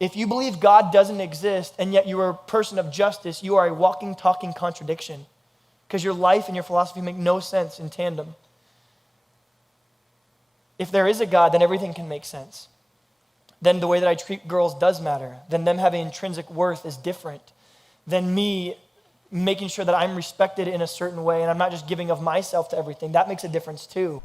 If you believe God doesn't exist and yet you are a person of justice, you are a walking, talking contradiction because your life and your philosophy make no sense in tandem. If there is a God, then everything can make sense. Then the way that I treat girls does matter. Then them having intrinsic worth is different. Then me making sure that I'm respected in a certain way and I'm not just giving of myself to everything. That makes a difference too.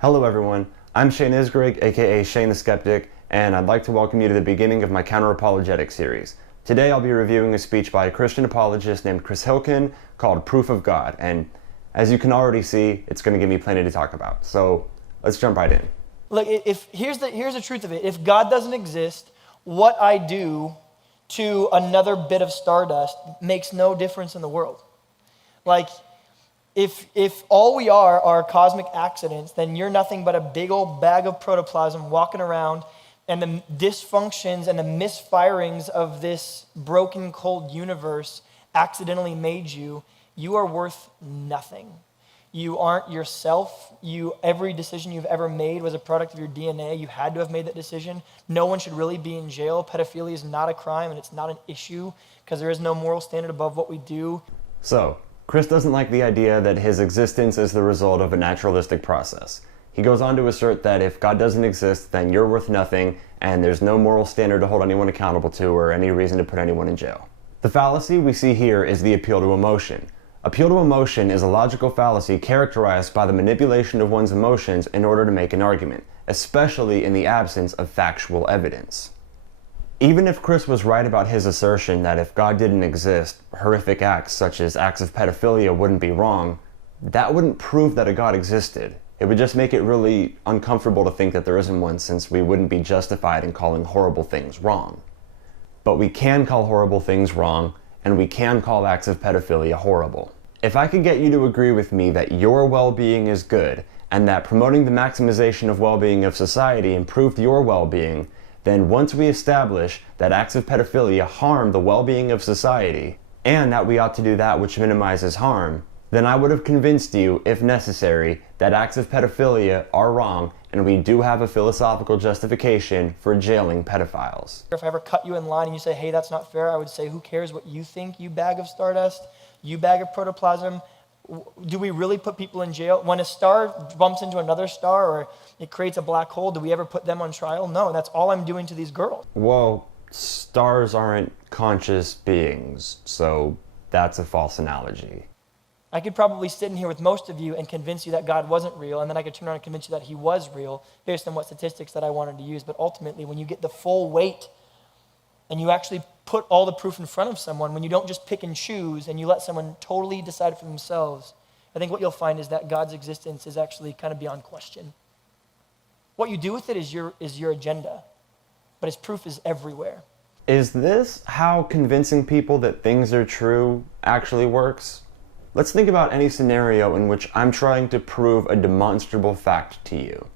Hello everyone, I'm Shane Isgrig, aka Shane the Skeptic, and I'd like to welcome you to the beginning of my Counter Apologetics series. Today I'll be reviewing a speech by a Christian apologist named Chris Hilkin called Proof of God, and as you can already see, it's going to give me plenty to talk about. So let's jump right in. Look, here's the truth of it. If God doesn't exist, what I do to another bit of stardust makes no difference in the world. Like, if all we are cosmic accidents, then you're nothing but a big old bag of protoplasm walking around, and the dysfunctions and the misfirings of this broken, cold universe accidentally made you. You are worth nothing. You aren't yourself. Every decision you've ever made was a product of your DNA. You had to have made that decision. No one should really be in jail. Pedophilia is not a crime, and it's not an issue because there is no moral standard above what we do. So, Chris doesn't like the idea that his existence is the result of a naturalistic process. He goes on to assert that if God doesn't exist, then you're worth nothing, and there's no moral standard to hold anyone accountable to or any reason to put anyone in jail. The fallacy we see here is the appeal to emotion. Appeal to emotion is a logical fallacy characterized by the manipulation of one's emotions in order to make an argument, especially in the absence of factual evidence. Even if Chris was right about his assertion that if God didn't exist, horrific acts such as acts of pedophilia wouldn't be wrong, that wouldn't prove that a God existed. It would just make it really uncomfortable to think that there isn't one, since we wouldn't be justified in calling horrible things wrong. But we can call horrible things wrong, and we can call acts of pedophilia horrible. If I could get you to agree with me that your well-being is good, and that promoting the maximization of well-being of society improved your well-being, then once we establish that acts of pedophilia harm the well-being of society, and that we ought to do that which minimizes harm, then I would have convinced you, if necessary, that acts of pedophilia are wrong, and we do have a philosophical justification for jailing pedophiles. If I ever cut you in line and you say, hey, that's not fair, I would say, who cares what you think, you bag of stardust, you bag of protoplasm? Do we really put people in jail? When a star bumps into another star or it creates a black hole, do we ever put them on trial? No, that's all I'm doing to these girls. Well, stars aren't conscious beings, so that's a false analogy. I could probably sit in here with most of you and convince you that God wasn't real, and then I could turn around and convince you that he was real based on what statistics that I wanted to use. But ultimately, when you get the full weight and you actually put all the proof in front of someone, when you don't just pick and choose and you let someone totally decide for themselves, I think what you'll find is that God's existence is actually kind of beyond question. What you do with it is your agenda, but his proof is everywhere. Is this how convincing people that things are true actually works? Let's think about any scenario in which I'm trying to prove a demonstrable fact to you.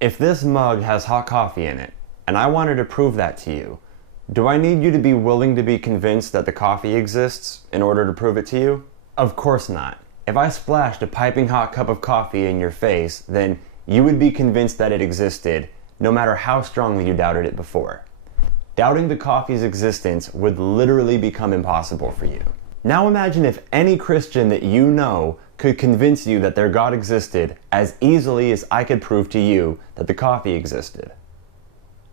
If this mug has hot coffee in it, and I wanted to prove that to you, do I need you to be willing to be convinced that the coffee exists in order to prove it to you? Of course not. If I splashed a piping hot cup of coffee in your face, then you would be convinced that it existed, no matter how strongly you doubted it before. Doubting the coffee's existence would literally become impossible for you. Now imagine if any Christian that you know could convince you that their God existed as easily as I could prove to you that the coffee existed.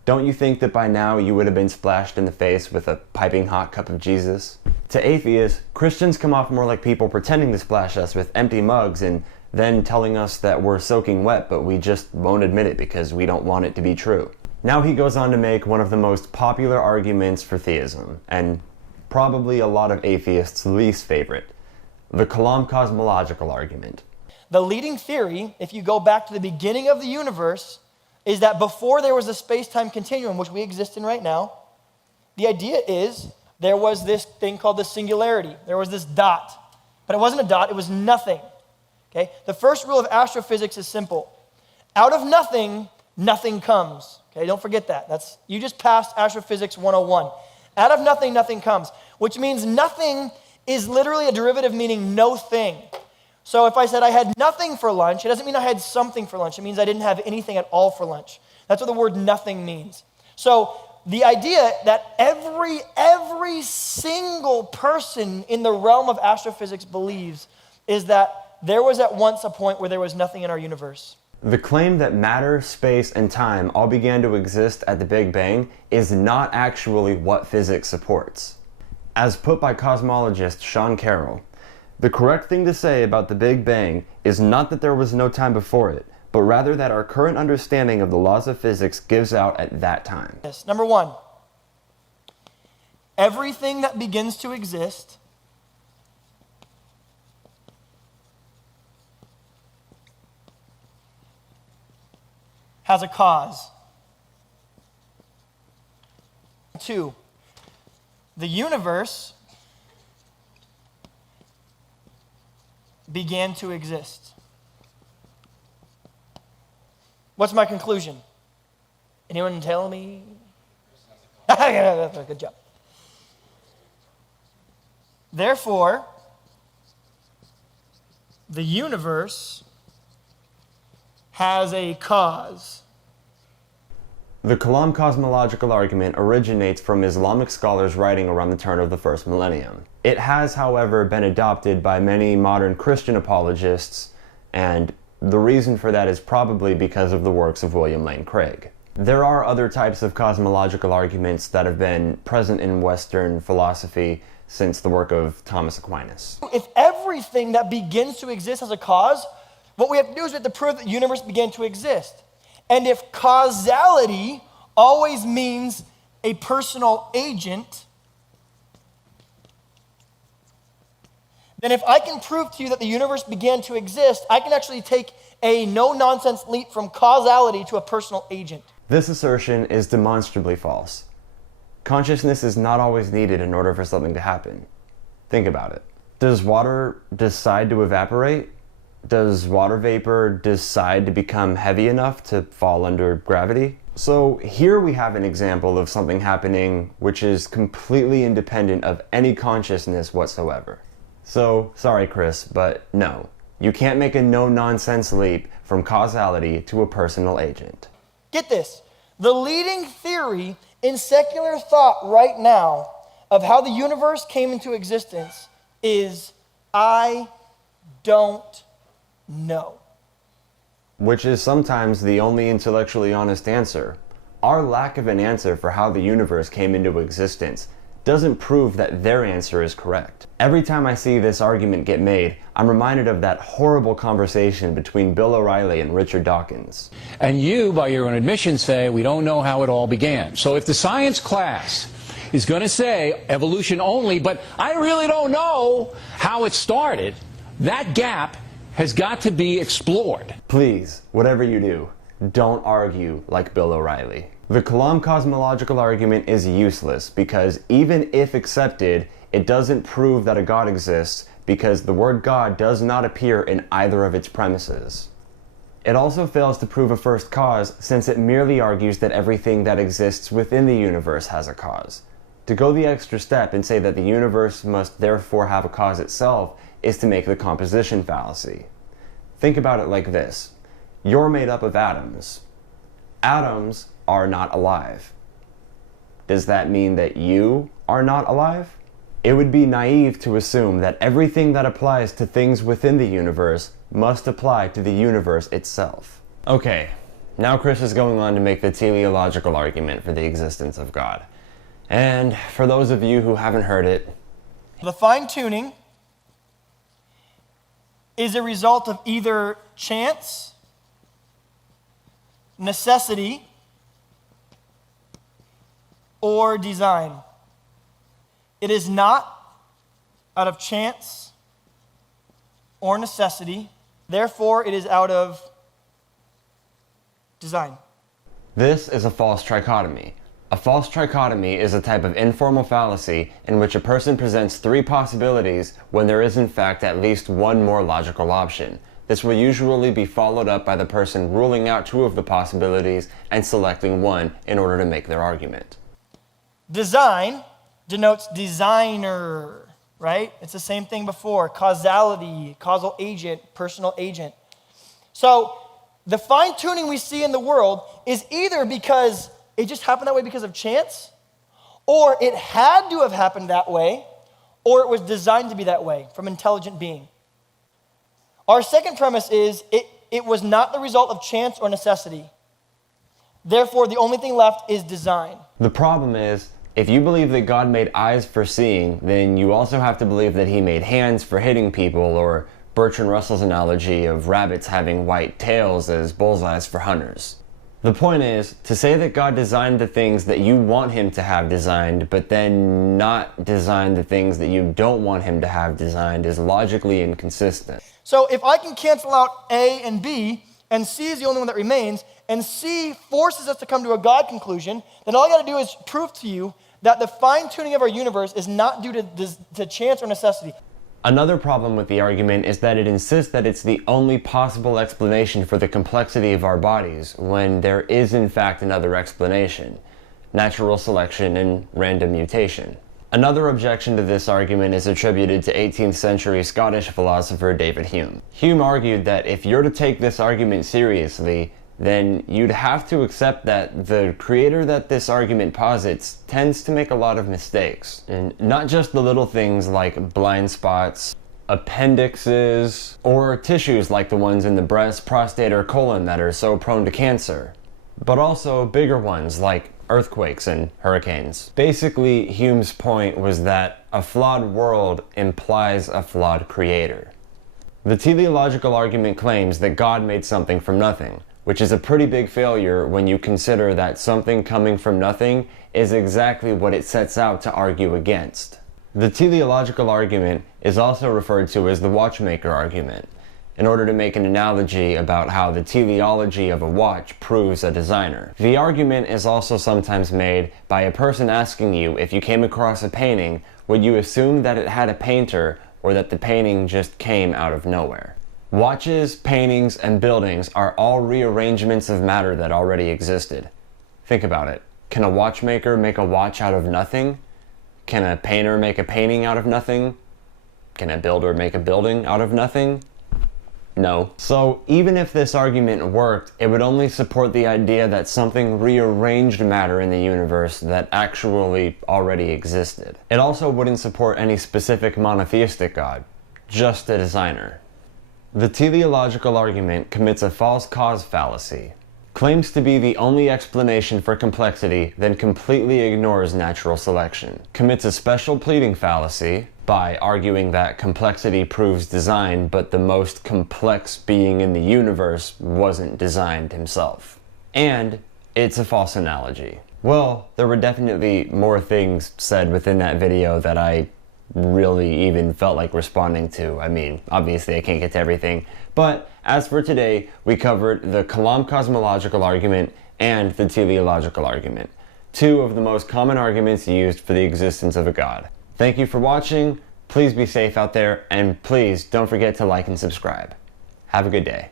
Don't you think that by now you would have been splashed in the face with a piping hot cup of Jesus? To atheists, Christians come off more like people pretending to splash us with empty mugs and then telling us that we're soaking wet, but we just won't admit it because we don't want it to be true. Now he goes on to make one of the most popular arguments for theism, and probably a lot of atheists' least favorite, the Kalam Cosmological Argument. The leading theory, if you go back to the beginning of the universe, is that before there was a space-time continuum, which we exist in right now, the idea is there was this thing called the singularity. There was this dot. But it wasn't a dot, it was nothing. Okay? The first rule of astrophysics is simple. Out of nothing, nothing comes. Okay, don't forget that. You just passed Astrophysics 101. Out of nothing, nothing comes, which means nothing is literally a derivative meaning no thing. So if I said I had nothing for lunch, it doesn't mean I had something for lunch. It means I didn't have anything at all for lunch. That's what the word nothing means. So the idea that every single person in the realm of astrophysics believes is that there was at once a point where there was nothing in our universe. The claim that matter, space, and time all began to exist at the Big Bang is not actually what physics supports. As put by cosmologist Sean Carroll, the correct thing to say about the Big Bang is not that there was no time before it, but rather that our current understanding of the laws of physics gives out at that time. Yes. Number one, everything that begins to exist has a cause. Two, the universe began to exist. What's my conclusion? Anyone tell me? Good job. Therefore, the universe has a cause. The Kalam Cosmological Argument originates from Islamic scholars writing around the turn of the first millennium. It has, however, been adopted by many modern Christian apologists, and the reason for that is probably because of the works of William Lane Craig. There are other types of cosmological arguments that have been present in Western philosophy since the work of Thomas Aquinas. If everything that begins to exist has a cause, what we have to do is we have to prove that the universe began to exist. And if causality always means a personal agent, then if I can prove to you that the universe began to exist, I can actually take a no-nonsense leap from causality to a personal agent. This assertion is demonstrably false. Consciousness is not always needed in order for something to happen. Think about it. Does water decide to evaporate? Does water vapor decide to become heavy enough to fall under gravity? So here we have an example of something happening which is completely independent of any consciousness whatsoever. So, sorry Chris, but no. You can't make a no-nonsense leap from causality to a personal agent. Get this. The leading theory in secular thought right now of how the universe came into existence is, I don't know. Which is sometimes the only intellectually honest answer. Our lack of an answer for how the universe came into existence doesn't prove that their answer is correct. Every time I see this argument get made, I'm reminded of that horrible conversation between Bill O'Reilly and Richard Dawkins. And you, by your own admission, say we don't know how it all began. So if the science class is going to say evolution only, but I really don't know how it started, that gap has got to be explored. Please, whatever you do, don't argue like Bill O'Reilly. The Kalam Cosmological Argument is useless because even if accepted, it doesn't prove that a God exists because the word God does not appear in either of its premises. It also fails to prove a first cause since it merely argues that everything that exists within the universe has a cause. To go the extra step and say that the universe must therefore have a cause itself is to make the composition fallacy. Think about it like this. You're made up of atoms. Atoms are not alive. Does that mean that you are not alive? It would be naive to assume that everything that applies to things within the universe must apply to the universe itself. Okay, now Chris is going on to make the teleological argument for the existence of God. And for those of you who haven't heard it, the fine-tuning is a result of either chance, necessity, or design. It is not out of chance or necessity. Therefore, it is out of design. this is a false trichotomy. A false trichotomy is a type of informal fallacy in which a person presents three possibilities when there is in fact at least one more logical option. This will usually be followed up by the person ruling out two of the possibilities and selecting one in order to make their argument. Design denotes designer, right? It's the same thing before. Causality, causal agent, personal agent. So the fine-tuning we see in the world is either because it just happened that way because of chance, or it had to have happened that way, or it was designed to be that way from an intelligent being. Our second premise is it was not the result of chance or necessity. Therefore, the only thing left is design. The problem is, if you believe that God made eyes for seeing, then you also have to believe that he made hands for hitting people, or Bertrand Russell's analogy of rabbits having white tails as bullseyes for hunters. The point is, to say that God designed the things that you want him to have designed, but then not design the things that you don't want him to have designed is logically inconsistent. So if I can cancel out A and B, and C is the only one that remains, and C forces us to come to a God conclusion, then all I got to do is prove to you that the fine-tuning of our universe is not due to chance or necessity. Another problem with the argument is that it insists that it's the only possible explanation for the complexity of our bodies, when there is in fact another explanation: natural selection and random mutation. Another objection to this argument is attributed to 18th century Scottish philosopher David Hume. Hume argued that if you're to take this argument seriously, then you'd have to accept that the creator that this argument posits tends to make a lot of mistakes. And not just the little things like blind spots, appendixes, or tissues like the ones in the breast, prostate, or colon that are so prone to cancer, but also bigger ones like earthquakes and hurricanes. Basically, Hume's point was that a flawed world implies a flawed creator. The teleological argument claims that God made something from nothing, which is a pretty big failure when you consider that something coming from nothing is exactly what it sets out to argue against. The teleological argument is also referred to as the watchmaker argument, in order to make an analogy about how the teleology of a watch proves a designer. The argument is also sometimes made by a person asking you, if you came across a painting, would you assume that it had a painter, or that the painting just came out of nowhere? Watches, paintings, and buildings are all rearrangements of matter that already existed. Think about it. Can a watchmaker make a watch out of nothing? Can a painter make a painting out of nothing? Can a builder make a building out of nothing? No. So even if this argument worked, it would only support the idea that something rearranged matter in the universe that actually already existed. It also wouldn't support any specific monotheistic God, just a designer. The teleological argument commits a false cause fallacy, claims to be the only explanation for complexity, then completely ignores natural selection, commits a special pleading fallacy by arguing that complexity proves design, but the most complex being in the universe wasn't designed himself. And it's a false analogy. Well, there were definitely more things said within that video that I really even felt like responding to. I mean, obviously I can't get to everything, but as for today, we covered the Kalam Cosmological Argument and the Teleological Argument, two of the most common arguments used for the existence of a God. Thank you for watching, please be safe out there, and please don't forget to like and subscribe. Have a good day.